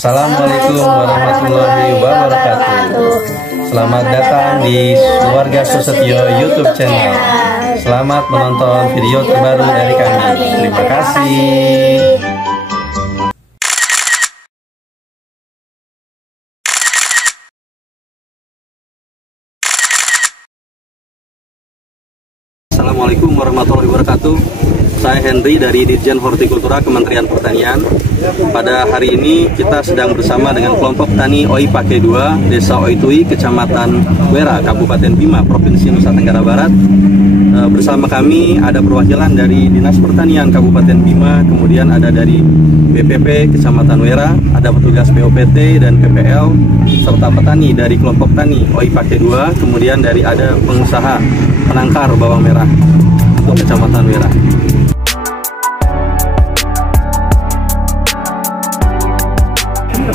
Assalamualaikum warahmatullahi wabarakatuh. Selamat datang di Keluarga Susetyo YouTube channel. Selamat menonton video terbaru dari kami. Terima kasih. Assalamualaikum warahmatullahi wabarakatuh. Saya Henry dari Dirjen Hortikultura Kementerian Pertanian. Pada hari ini kita sedang bersama dengan kelompok tani OI Pake 2 Desa Oitui, Kecamatan Wera, Kabupaten Bima, Provinsi Nusa Tenggara Barat. Bersama kami ada perwakilan dari Dinas Pertanian Kabupaten Bima, kemudian ada dari BPP Kecamatan Wera, ada petugas POPT dan PPL, serta petani dari kelompok tani OI Pake 2, kemudian dari ada pengusaha penangkar bawang merah untuk Kecamatan Wera.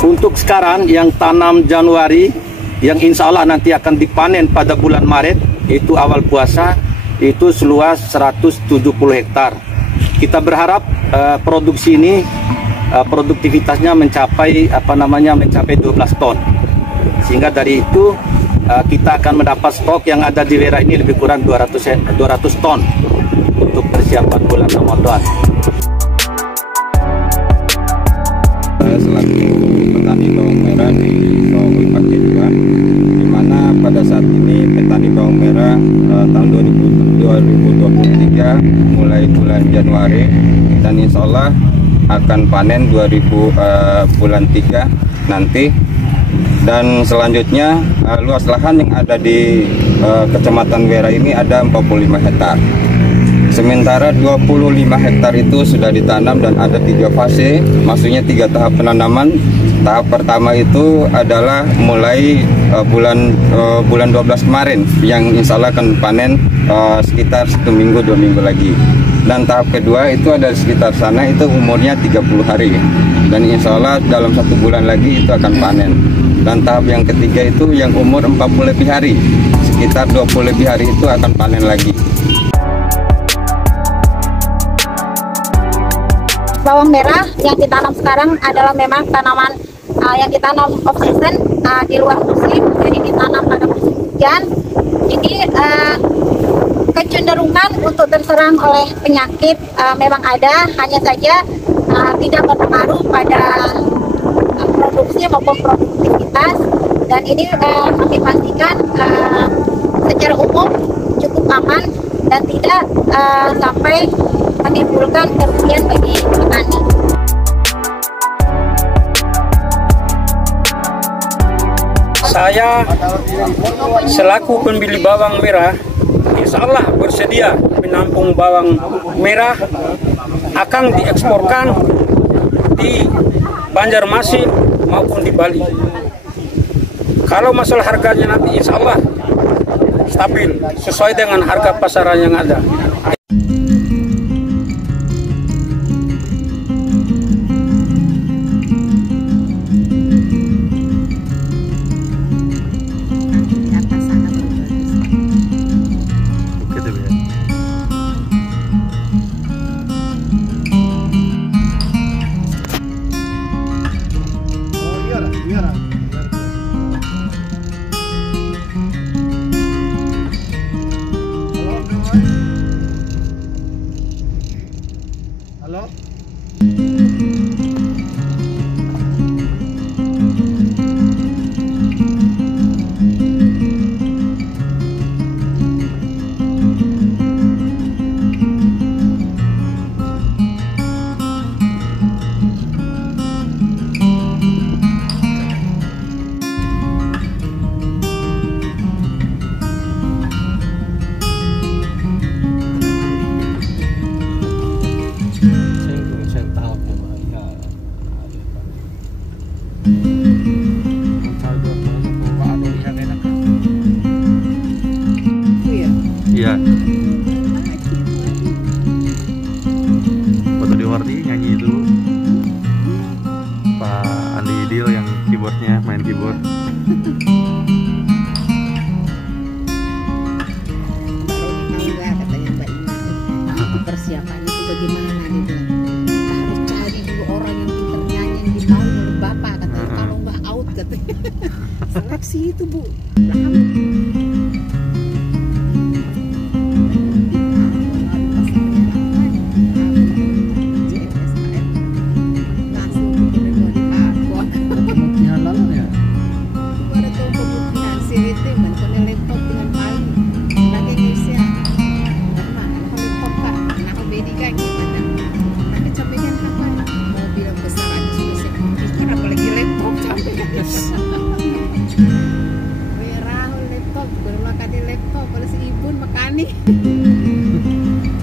Untuk sekarang yang tanam Januari, yang insya Allah nanti akan dipanen pada bulan Maret, itu awal puasa, itu seluas 170 hektar. Kita berharap produksi ini produktivitasnya mencapai mencapai 12 ton. Sehingga dari itu kita akan mendapat stok yang ada di Wera ini lebih kurang 200 ton untuk persiapan bulan Ramadan. Selaku petani bawang merah di OI Pake 2, di mana pada saat ini petani bawang merah tahun 2023 mulai bulan Januari dan insya Allah akan panen bulan 3 nanti. Dan selanjutnya luas lahan yang ada di Kecamatan Wera ini ada 45 hektar. Sementara 25 hektar itu sudah ditanam dan ada 3 fase, maksudnya 3 tahap penanaman. Tahap pertama itu adalah mulai bulan 12 kemarin, yang insya Allah akan panen sekitar 1 minggu 2 minggu lagi. Dan tahap kedua itu ada di sekitar sana, itu umurnya 30 hari. Dan insya Allah dalam 1 bulan lagi itu akan panen. Dan tahap yang ketiga itu yang umur 40 lebih hari, sekitar 20 lebih hari itu akan panen lagi. Bawang merah yang ditanam sekarang adalah memang tanaman yang ditanam off season, di luar musim, jadi ditanam pada musim hujan. Jadi kecenderungan untuk terserang oleh penyakit memang ada, hanya saja tidak berpengaruh pada produksi maupun produktivitas. Dan ini kami pastikan secara umum cukup aman dan tidak sampai menimbulkan kerugian bagi petani. Saya selaku pembeli bawang merah, insya Allah bersedia menampung bawang merah akan dieksporkan di Banjarmasin maupun di Bali. Kalau masalah harganya nanti insya Allah stabil sesuai dengan harga pasaran yang ada. Halo? Iya. Foto di Warti nyanyi itu Pak Andi Idil yang keyboardnya main keyboard. Katanya Mbak Ina persiapannya itu bagaimana gitu. Harus cari dulu orang yang pintar nyanyi yang dimaui oleh Bapak katanya. sih itu Bu.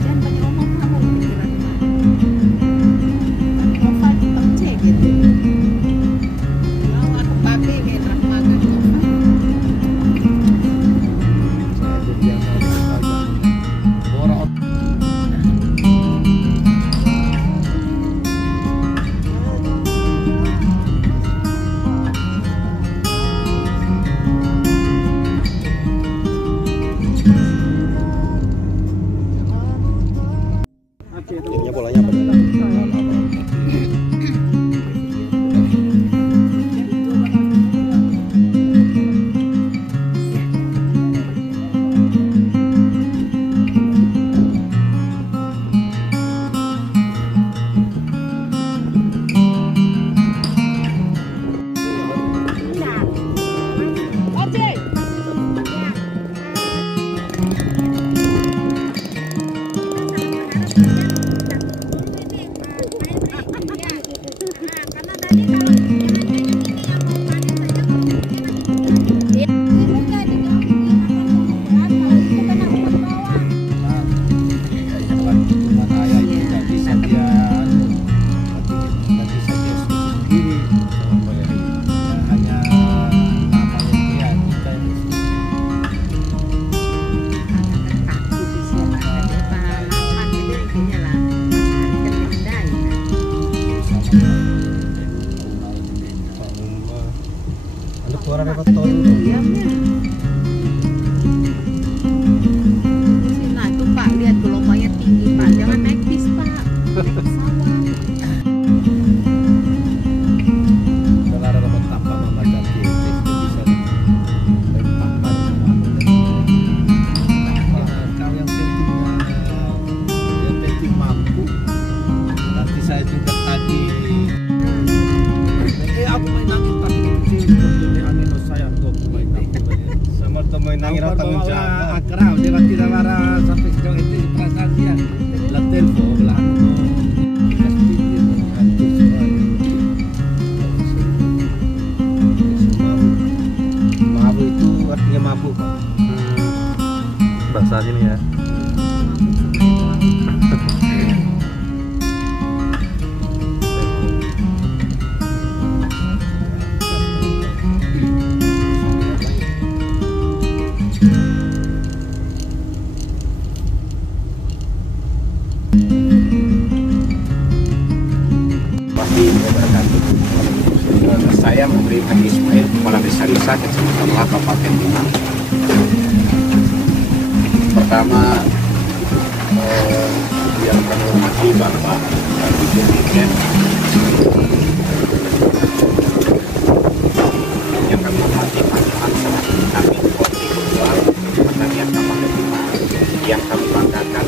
Jangan banyak omong kamu pikiran mah. Novel tetap cek gitu. Mau aku pakai enak makan novel. Jadinya bolanya apa? Nah itu Pak, lihat gelombangnya tinggi Pak, jangan naik bis Pak, naik pesawat. Mengira tanggung jawab akrab dia tidak marah sampai sejauh itu perasaan dia lah telepon belahan mabuk itu artinya mabuk Pak. Bahasa sini ya. Saya Menteri Haji Ismail, Kepala Desa Risa, Kecamatan Lah, Kabupaten Binang. Pertama, yang kami hormati Bapak Ibu Dirjen, yang kami hormati teman-teman kami Koti Kultural Pertanian Kabupaten Binang, yang kami banggakan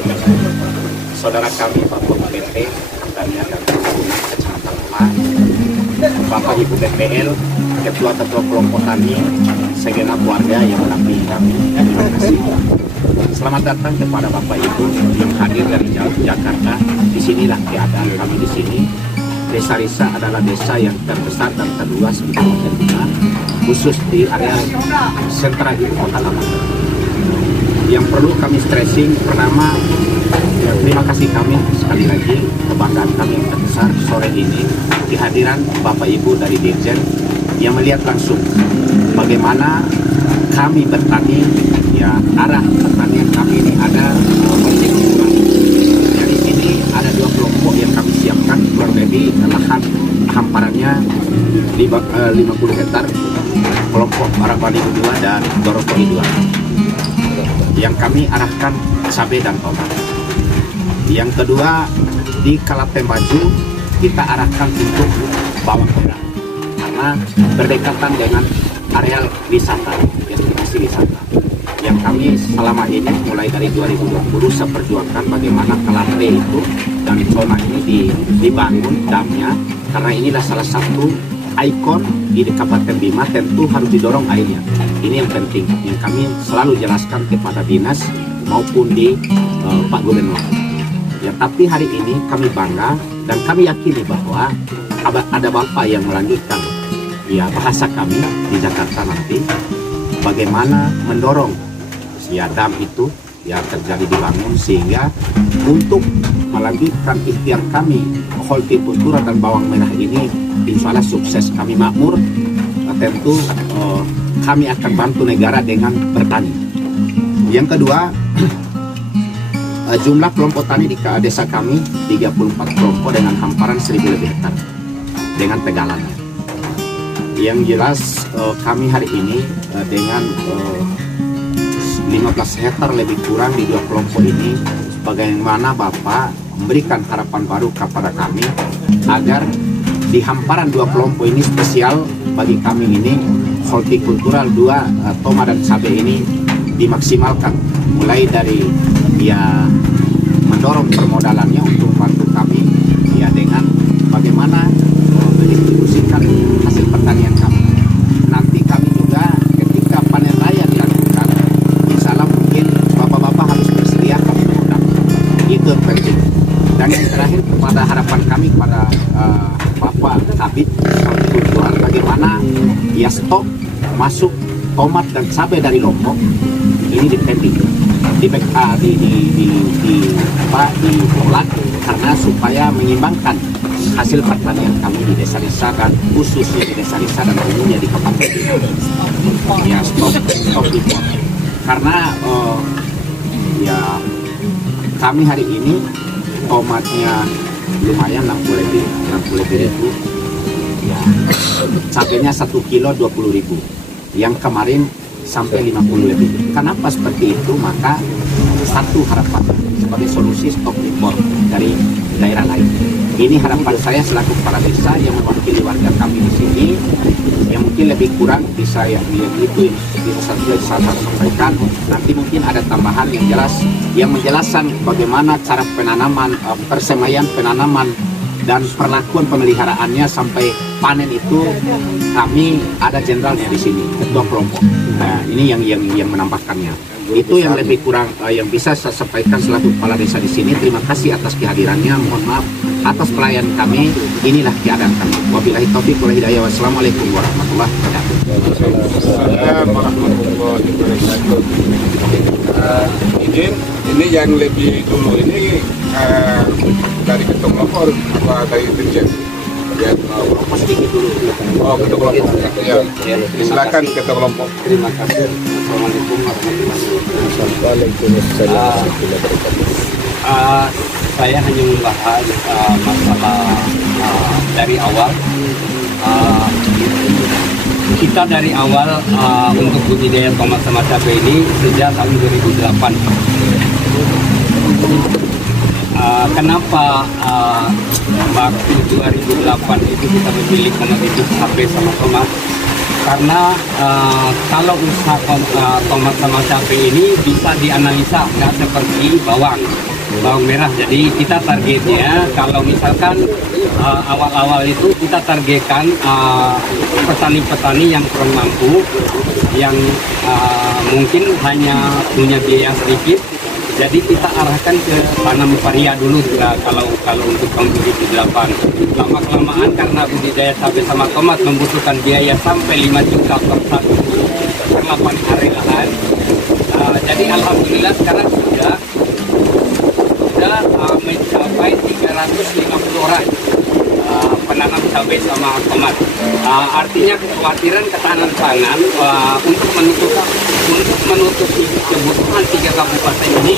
saudara kami Bapak PT Pertanian dan Perkebunan Kecamatan Lah, Bapak Ibu BPL, Ketua-Ketua Kelompok Tani, segenap warga yang menampingi kami. Terima kasih. Selamat datang kepada Bapak Ibu yang hadir dari jauh Jakarta. Disinilah keadaan kami di sini. Desa Risa adalah desa yang terbesar dan terluas di Kabupaten Binang, khusus di area sentra ibu kota lama. Yang perlu kami stressing pertama, terima kasih kami sekali lagi, kebanggaan kami yang terbesar sore ini kehadiran Bapak Ibu dari Dirjen yang melihat langsung bagaimana kami bertani, ya arah pertanian kami ini ada percikupan. Jadi sini ada dua kelompok yang kami siapkan, kurang lebih lahan hamparannya 50 hektar, kelompok Arabani 2 dan Dorokoi 2. Yang kami arahkan cabai dan tomat. Yang kedua di Kalaten Baju kita arahkan untuk bawang merah karena berdekatan dengan areal wisata, destinasi wisata. Yang kami selama ini mulai dari 2020 saya perjuangkan bagaimana Kelate itu dan zona ini dibangun damnya, karena inilah salah satu ikon di Kabupaten Bima, tentu harus didorong airnya. Ini yang penting, yang kami selalu jelaskan kepada dinas maupun di Pak Gubernur. Ya, tapi hari ini kami bangga dan kami yakini bahwa ada Bapak yang melanjutkan ya bahasa kami di Jakarta nanti, bagaimana mendorong ya dam itu ya terjadi dibangun, sehingga untuk melanjutkan ikhtiar kami hortikultura dan bawang merah ini insya Allah sukses, kami makmur, tentu kami akan bantu negara dengan bertani. Yang kedua, jumlah kelompok tani di desa kami 34 kelompok dengan hamparan 1000 lebih hektar dengan pegalannya. Yang jelas kami hari ini dengan 15 hektar lebih kurang di 2 kelompok ini, bagaimana Bapak memberikan harapan baru kepada kami agar di hamparan 2 kelompok ini spesial bagi kami ini hortikultural 2 tomat dan cabai ini dimaksimalkan, mulai dari ya mendorong permodalannya untuk membantu kami ya dengan bagaimana mendistribusikan hasil pertanian kami. Nanti kami juga ketika panen raya dilakukan, insya Allah mungkin bapak-bapak harus bersedia kami mengundang. Itu yang penting. Dan yang terakhir, kepada harapan kami kepada Bapak Kabid Hortikultura, bagaimana ya stok masuk tomat dan cabai dari Lombok ini dipending, di tolak, karena supaya menyimbangkan hasil pertanian kami di desa-desa dan khususnya di desa-desa dan umumnya di Kabupaten ya stop impor. Karena ya kami hari ini tomatnya lumayan 60 ribu ya, cabainya 1 kilo 20 ribu, yang kemarin sampai 50 lebih. Kenapa seperti itu? Maka satu harapan sebagai solusi stop impor dari daerah lain. Ini harapan saya selaku kepala desa yang mewakili warga kami di sini, yang mungkin lebih kurang bisa ya itu yang saya sampaikan. Nanti mungkin ada tambahan yang jelas, yang menjelaskan bagaimana cara penanaman, persemaian penanaman dan perlakuan pemeliharaannya sampai panen itu. Kami ada jenderalnya di sini, ketua kelompok. Nah, ini yang menambahkannya. Itu yang lebih kurang yang bisa saya sampaikan selaku kepala desa di sini. Terima kasih atas kehadirannya. Mohon maaf atas pelayanan kami. Inilah keadaan kami. Wabillahi taufiq wal hidayah. Wassalamualaikum warahmatullahi wabarakatuh. Ini yang lebih dulu ini dari ketua kelompok atau dari dirjen? Ya, sedikit dulu. Oh, ketua kelompok. Ya, silakan ketua kelompok. Terima kasih. Assalamualaikum warahmatullahi wabarakatuh. Saya hanya membahas masalah dari awal. Kita dari awal untuk budidaya tomat sama cabai ini sejak tahun 2008. Kenapa waktu 2008 itu kita memilih komoditi cabai sama tomat? Karena kalau usaha tomat sama cabai ini bisa dianalisa, nggak seperti bawang merah. Jadi kita targetnya kalau misalkan awal-awal itu kita targetkan petani-petani yang kurang mampu, yang mungkin hanya punya biaya sedikit. Jadi kita arahkan ke tanam varia dulu kalau untuk tahun 2008. Lama-kelamaan karena budidaya cabai sama tomat membutuhkan biaya sampai 5 juta per 8 hari lahan. Jadi alhamdulillah sekarang sudah mencapai 350 orang penanam cabai sama tomat. Artinya kekhawatiran ketahanan pangan untuk menutupi kebutuhan 3 kabupaten ini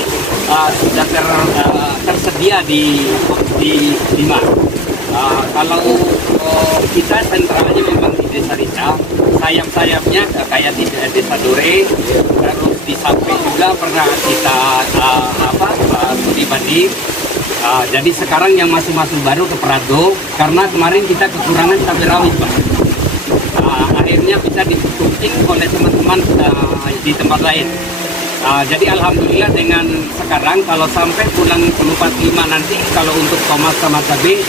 sudah tersedia di Bima. Kalau kita sentralnya memang di Desa Rica, sayap-sayapnya kayak di Desa Dore, terus di Sapi juga pernah kita studi banding. Jadi sekarang yang masuk baru ke Prado, karena kemarin kita kekurangan cabai rawit, Pak. akhirnya bisa ditutupi oleh teman-teman di tempat lain. Jadi alhamdulillah dengan sekarang kalau sampai bulan 45 nanti kalau untuk tomat sama cabai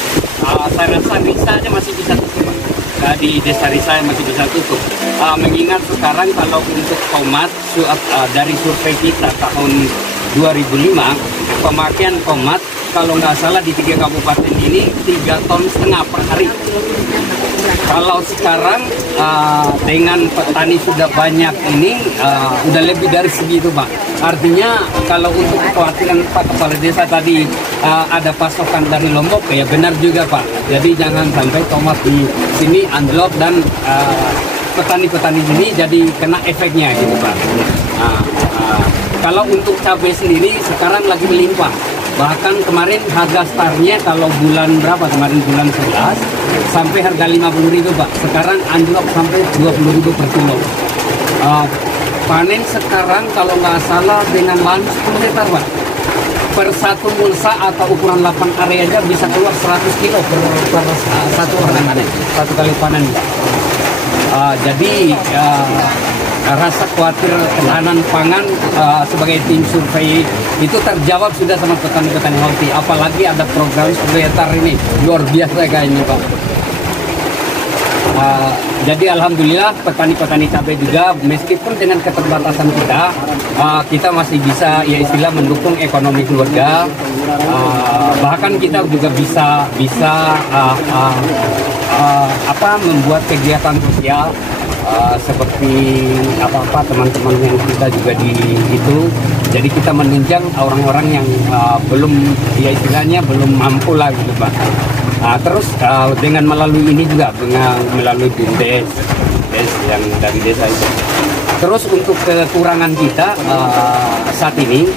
saya rasa Risa aja masih bisa tutup. Di desa Risa masih bisa tutup. Mengingat sekarang kalau untuk tomat dari survei kita tahun 2005 pemakaian tomat kalau nggak salah di 3 kabupaten ini 3,5 ton per hari. Kalau sekarang dengan petani sudah banyak ini udah lebih dari segitu Pak. Artinya kalau untuk kekhawatiran Pak Kepala Desa tadi ada pasokan dari Lombok ya benar juga Pak. Jadi jangan sampai tomat di sini anjlok dan petani-petani sini jadi kena efeknya gitu Pak. Kalau untuk cabai sendiri sekarang lagi melimpah. Bahkan kemarin harga startnya kalau bulan berapa kemarin bulan 11 sampai harga 50.000 Pak. Sekarang anjlok sampai 20.000 per kilo. Panen sekarang kalau nggak salah dengan lahan 10 hektar Pak. Per satu mulsa atau ukuran 8 area aja bisa keluar 100 kilo per satu orang panen. Satu kali panen Pak. Jadi rasa khawatir ketahanan pangan sebagai tim survei itu terjawab sudah sama petani-petani healthy. Apalagi ada program Spretar ini luar biasa kayaknya Pak. Jadi alhamdulillah petani-petani cabai juga meskipun dengan keterbatasan kita masih bisa ya istilah mendukung ekonomi keluarga. Bahkan kita juga bisa membuat kegiatan sosial. Seperti apa teman-teman yang kita juga di itu, jadi kita menunjang orang-orang yang belum ya istilahnya belum mampu lah gitu Pak. Terus dengan melalui ini juga melalui BUMDes yang dari desa itu. Terus untuk kekurangan kita saat ini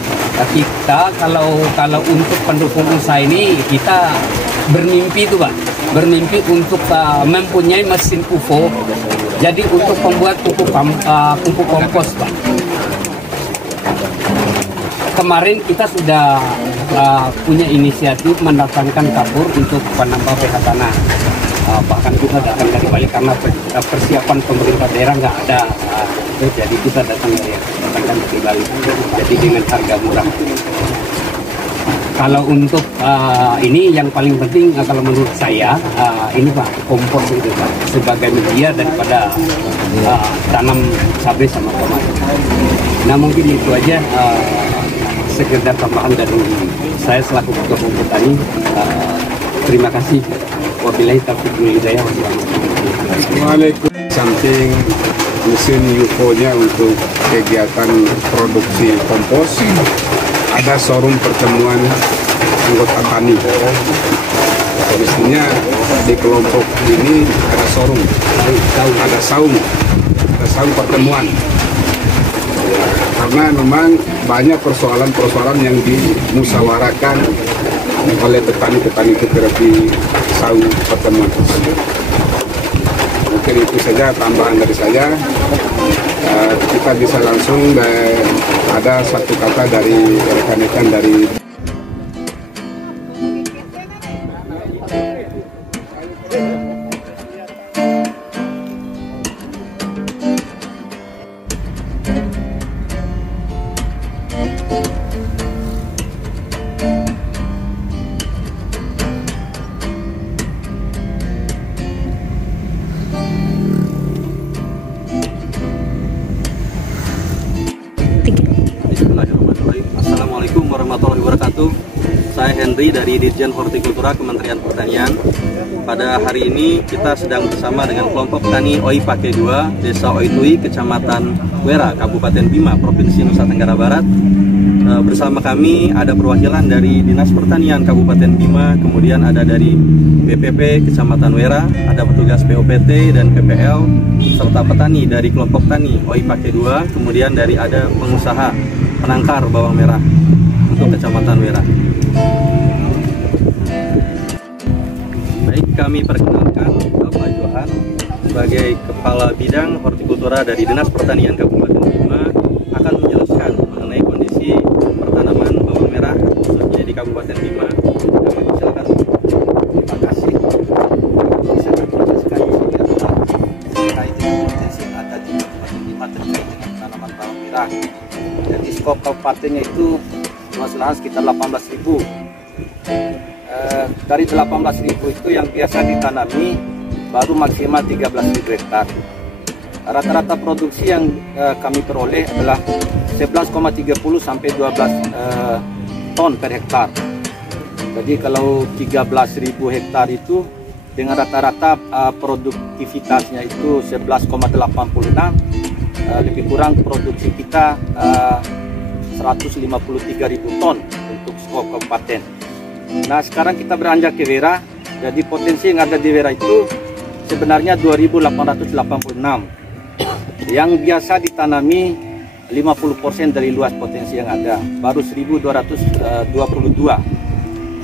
kita kalau untuk pendukung usaha ini kita bermimpi itu Pak, bermimpi untuk mempunyai mesin UFO. Jadi untuk membuat pupuk kompos Pak. Kemarin kita sudah punya inisiatif mendatangkan kapur untuk penambah pH tanah. Bahkan kita datang dari Bali karena persiapan pemerintah daerah nggak ada. Jadi kita datangkan dari Bali. Jadi dengan harga murah. Kalau untuk ini yang paling penting kalau menurut saya ini Pak kompos itu Pak sebagai media daripada tanam cabai sama tomat. Nah mungkin itu aja sekedar tambahan dari saya selaku ketua petani. Terima kasih. Wabillahi taufiq wal hidayah. Waalaikumsalam. Samping mesin UFO-nya untuk kegiatan produksi kompos, ada showroom pertemuan anggota tani. Mestinya di kelompok ini ada showroom, ada saung pertemuan. Ya, karena memang banyak persoalan-persoalan yang dimusyawarahkan oleh petani-petani kita di saung pertemuan. Mungkin itu saja tambahan dari saya. Kita bisa langsung ada satu kata dari rekan-rekan dari Assalamualaikum warahmatullahi wabarakatuh. Saya Henry dari Dirjen Hortikultura Kementerian Pertanian. Pada hari ini kita sedang bersama dengan kelompok tani OI Pake 2 Desa Oitui, Kecamatan Wera, Kabupaten Bima, Provinsi Nusa Tenggara Barat. Bersama kami ada perwakilan dari Dinas Pertanian Kabupaten Bima, kemudian ada dari BPP Kecamatan Wera, ada petugas POPT dan PPL, serta petani dari kelompok tani OI Pake 2, kemudian dari ada pengusaha penangkar bawang merah untuk Kecamatan Wera. Baik, kami perkenalkan Bapak Johan sebagai Kepala Bidang Hortikultura dari Dinas Pertanian Kabupaten Bima akan menjelaskan mengenai kondisi pertanaman bawang merah khususnya di Kabupaten Bima. Kami silakan. Terima kasih. Saya menjelaskan terkait kabupatennya itu luas lahan sekitar 18.000. Dari 18.000 itu yang biasa ditanami baru maksimal 13.000 hektar. Rata-rata produksi yang kami peroleh adalah 11,30 sampai 12 ton per hektar. Jadi kalau 13.000 hektar itu dengan rata-rata produktivitasnya itu 11,86, lebih kurang produksi kita 153.000 ton untuk skop kabupaten. Nah sekarang kita beranjak ke Wera, jadi potensi yang ada di Wera itu sebenarnya 2.886, yang biasa ditanami 50% dari luas potensi yang ada, baru 1.222.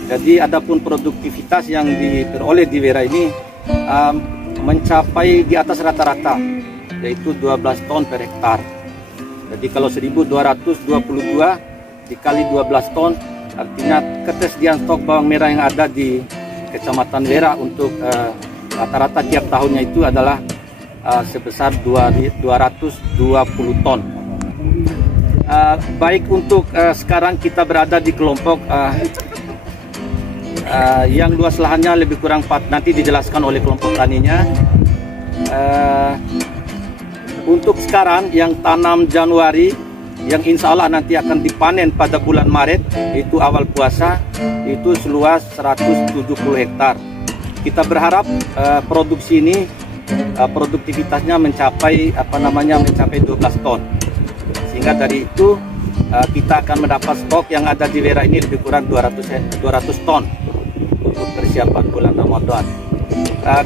Jadi adapun produktivitas yang diperoleh di Wera ini mencapai di atas rata-rata, yaitu 12 ton per hektar. Jadi kalau 1.222 dikali 12 ton, artinya ketersediaan stok bawang merah yang ada di Kecamatan Wera untuk rata-rata tiap tahunnya itu adalah sebesar 220 ton. Baik untuk sekarang kita berada di kelompok yang luas lahannya lebih kurang 4, nanti dijelaskan oleh kelompok taninya. Untuk sekarang yang tanam Januari, yang insya Allah nanti akan dipanen pada bulan Maret, itu awal puasa, itu seluas 170 hektar. Kita berharap produksi ini produktivitasnya mencapai mencapai 12 ton. Sehingga dari itu kita akan mendapat stok yang ada di Wera ini lebih kurang 200 ton untuk persiapan bulan Ramadan.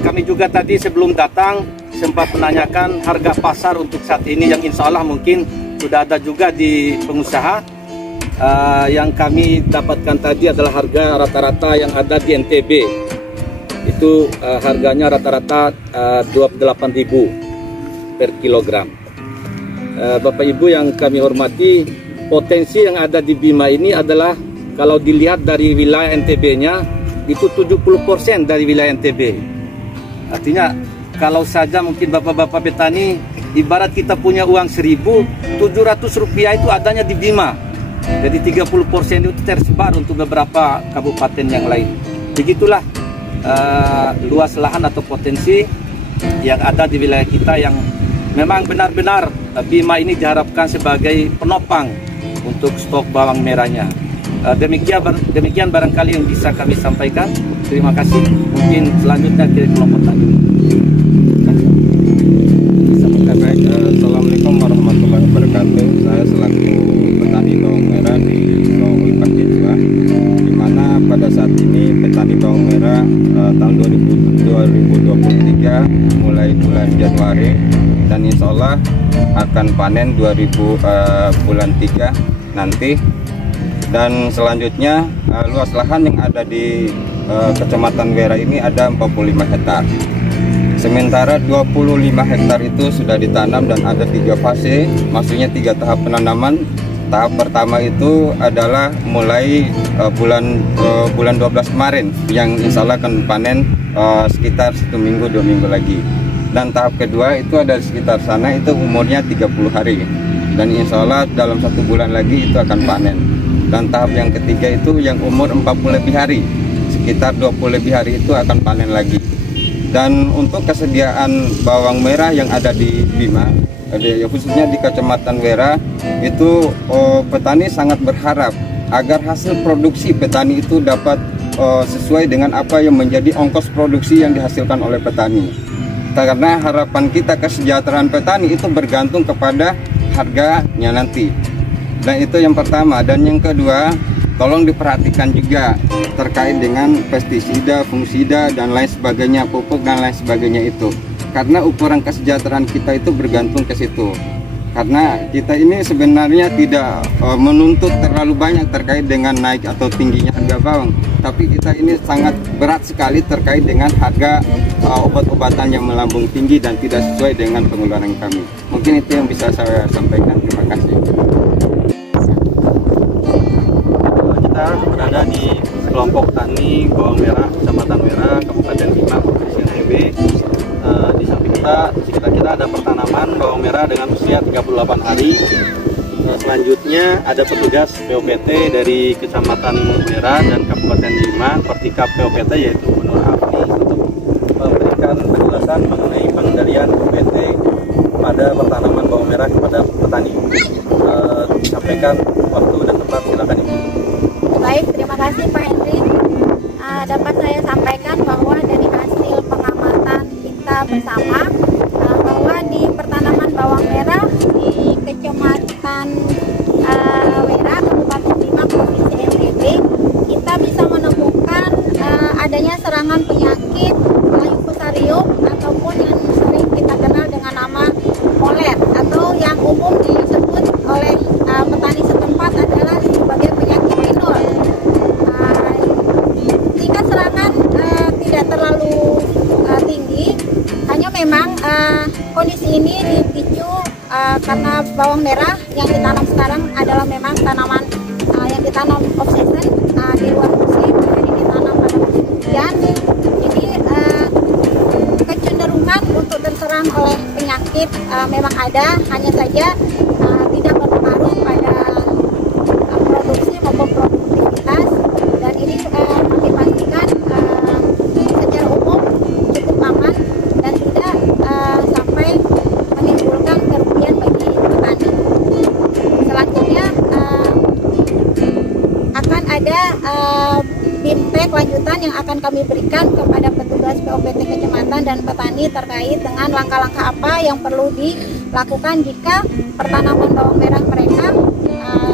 Kami juga tadi sebelum datang sempat menanyakan harga pasar untuk saat ini yang insya Allah mungkin sudah ada juga di pengusaha. Yang kami dapatkan tadi adalah harga rata-rata yang ada di NTB. Itu harganya rata-rata 28.000 per kilogram. Bapak Ibu yang kami hormati, potensi yang ada di Bima ini adalah kalau dilihat dari wilayah NTB-nya itu 70% dari wilayah NTB. Artinya kalau saja mungkin bapak-bapak petani, ibarat kita punya uang 1.700 rupiah itu adanya di Bima. Jadi 30% itu tersebar untuk beberapa kabupaten yang lain. Begitulah luas lahan atau potensi yang ada di wilayah kita, yang memang benar-benar Bima ini diharapkan sebagai penopang untuk stok bawang merahnya. Demikian barangkali yang bisa kami sampaikan. Terima kasih. Mungkin selanjutnya ke kelompok tani. Assalamualaikum warahmatullahi wabarakatuh. Saya selaku petani bawang merah di Desa OI Pake 2, di mana pada saat ini petani bawang merah tahun 2023 mulai bulan Januari dan insya Allah akan panen bulan 3 nanti. Dan selanjutnya luas lahan yang ada di Kecamatan Wera ini ada 45 hektar. Sementara 25 hektar itu sudah ditanam dan ada 3 fase, maksudnya 3 tahap penanaman. Tahap pertama itu adalah mulai bulan 12 kemarin, yang insya Allah akan panen sekitar 1 minggu 2 minggu lagi. Dan tahap kedua itu ada di sekitar sana, itu umurnya 30 hari. Dan insya Allah dalam 1 bulan lagi itu akan panen. Dan tahap yang ketiga itu yang umur 40 lebih hari, sekitar 20 lebih hari itu akan panen lagi. Dan untuk kesediaan bawang merah yang ada di Bima, khususnya di Kecamatan Wera, itu petani sangat berharap agar hasil produksi petani itu dapat sesuai dengan apa yang menjadi ongkos produksi yang dihasilkan oleh petani. Karena harapan kita kesejahteraan petani itu bergantung kepada harganya nanti. Dan itu yang pertama. Dan yang kedua, tolong diperhatikan juga terkait dengan pestisida, fungisida, dan lain sebagainya, pupuk dan lain sebagainya itu. Karena ukuran kesejahteraan kita itu bergantung ke situ. Karena kita ini sebenarnya tidak menuntut terlalu banyak terkait dengan naik atau tingginya harga bawang. Tapi kita ini sangat berat sekali terkait dengan harga obat-obatan yang melambung tinggi dan tidak sesuai dengan pengeluaran kami. Mungkin itu yang bisa saya sampaikan. Terima kasih. Kita berada di kelompok tani bawang merah Kecamatan Wera, Kabupaten Bima, Provinsi NTB. Di samping kita ada pertanaman bawang merah dengan usia 38 hari. Selanjutnya ada petugas POPT dari Kecamatan Mutiara dan Kabupaten Bima, Pertikap POPT yaitu Bu Nur Afni, untuk memberikan penjelasan mengenai pengendalian POPT pada pertanaman bawang merah kepada petani. Sampaikan waktu dan tempat, silakan Ibu. Baik, terima kasih Pak Henry. Dapat saya sampaikan bahwa dari hasil pengamatan kita bersama bahwa di pertanaman bawang merah di Kecamatan Wera, Kabupaten Bima, Provinsi NTB, kita bisa menemukan adanya serangan penyakit layu fusarium ataupun yang sering kita kenal dengan nama molet, atau yang umum disebut oleh petani setempat adalah sebagai penyakit pinul. Tingkat serangan tidak terlalu tinggi, hanya memang kondisi ini dipicu karena bawang merah yang ditanam sekarang adalah memang tanaman yang ditanam off season di luar musim, jadi ditanam pada musim hujan. Jadi kecenderungan untuk terserang oleh penyakit memang ada, hanya saja tidak berpengaruh pada produksi maupun produktivitas, dan ini kami pastikan secara umum cukup aman dan tidak sampai menimbulkan kerugian bagi petani. Selanjutnya akan ada bimtek lanjutan yang akan kami berikan kepada petugas POPT kecamatan dan petani terkait dengan langkah-langkah apa yang perlu dilakukan jika pertanaman bawang merah mereka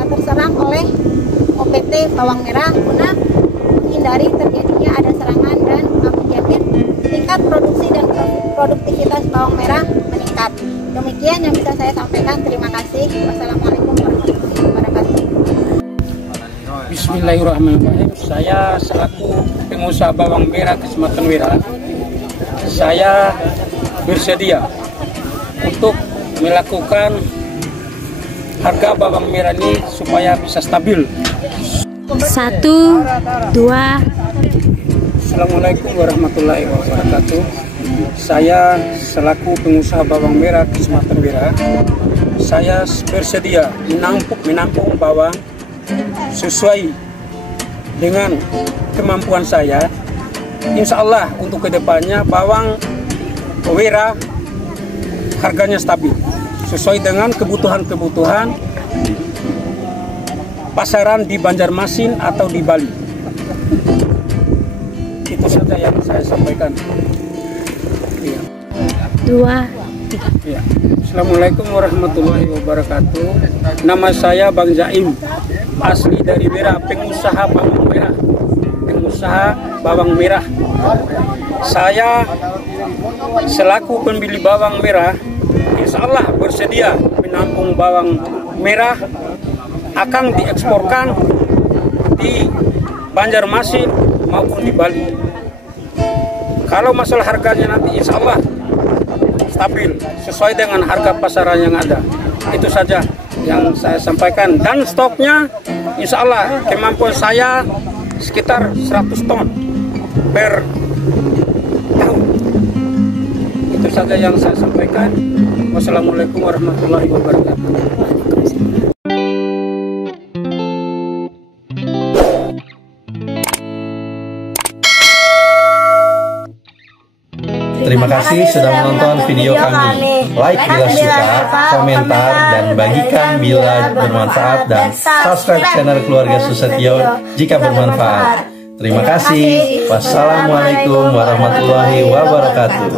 terserang oleh OPT bawang merah, guna menghindari terjadinya ada serangan dan menjamin tingkat produksi dan produktivitas bawang merah meningkat. Demikian yang bisa saya sampaikan. Terima kasih. Wassalamualaikum warahmatullahi wabarakatuh. Bismillahirrahmanirrahim. Saya selaku pengusaha bawang merah Kecamatan Wera, saya bersedia untuk melakukan harga bawang merah ini supaya bisa stabil. 1, 2. Assalamualaikum warahmatullahi wabarakatuh. Saya selaku pengusaha bawang merah Kecamatan Wera, saya bersedia menampung bawang sesuai dengan kemampuan saya. Insya Allah untuk kedepannya bawang Wera harganya stabil sesuai dengan kebutuhan pasaran di Banjarmasin atau di Bali. Itu saja yang saya sampaikan. 2. Ya. Assalamualaikum warahmatullahi wabarakatuh. Nama saya Bang Jaim, asli dari Wera, pengusaha bawang merah. Saya selaku pembeli bawang merah, insya Allah bersedia menampung bawang merah akan dieksporkan di Banjarmasin maupun di Bali. Kalau masalah harganya nanti insya Allah stabil sesuai dengan harga pasaran yang ada. Itu saja yang saya sampaikan, dan stoknya insya Allah kemampuan saya sekitar 100 ton per tahun. Itu saja yang saya sampaikan. Wassalamualaikum warahmatullahi wabarakatuh. Terima kasih sudah menonton video kami. Like bila suka, komentar, dan bagikan bila bermanfaat, dan subscribe channel Keluarga Susetio jika bermanfaat. Terima kasih. Wassalamualaikum warahmatullahi wabarakatuh.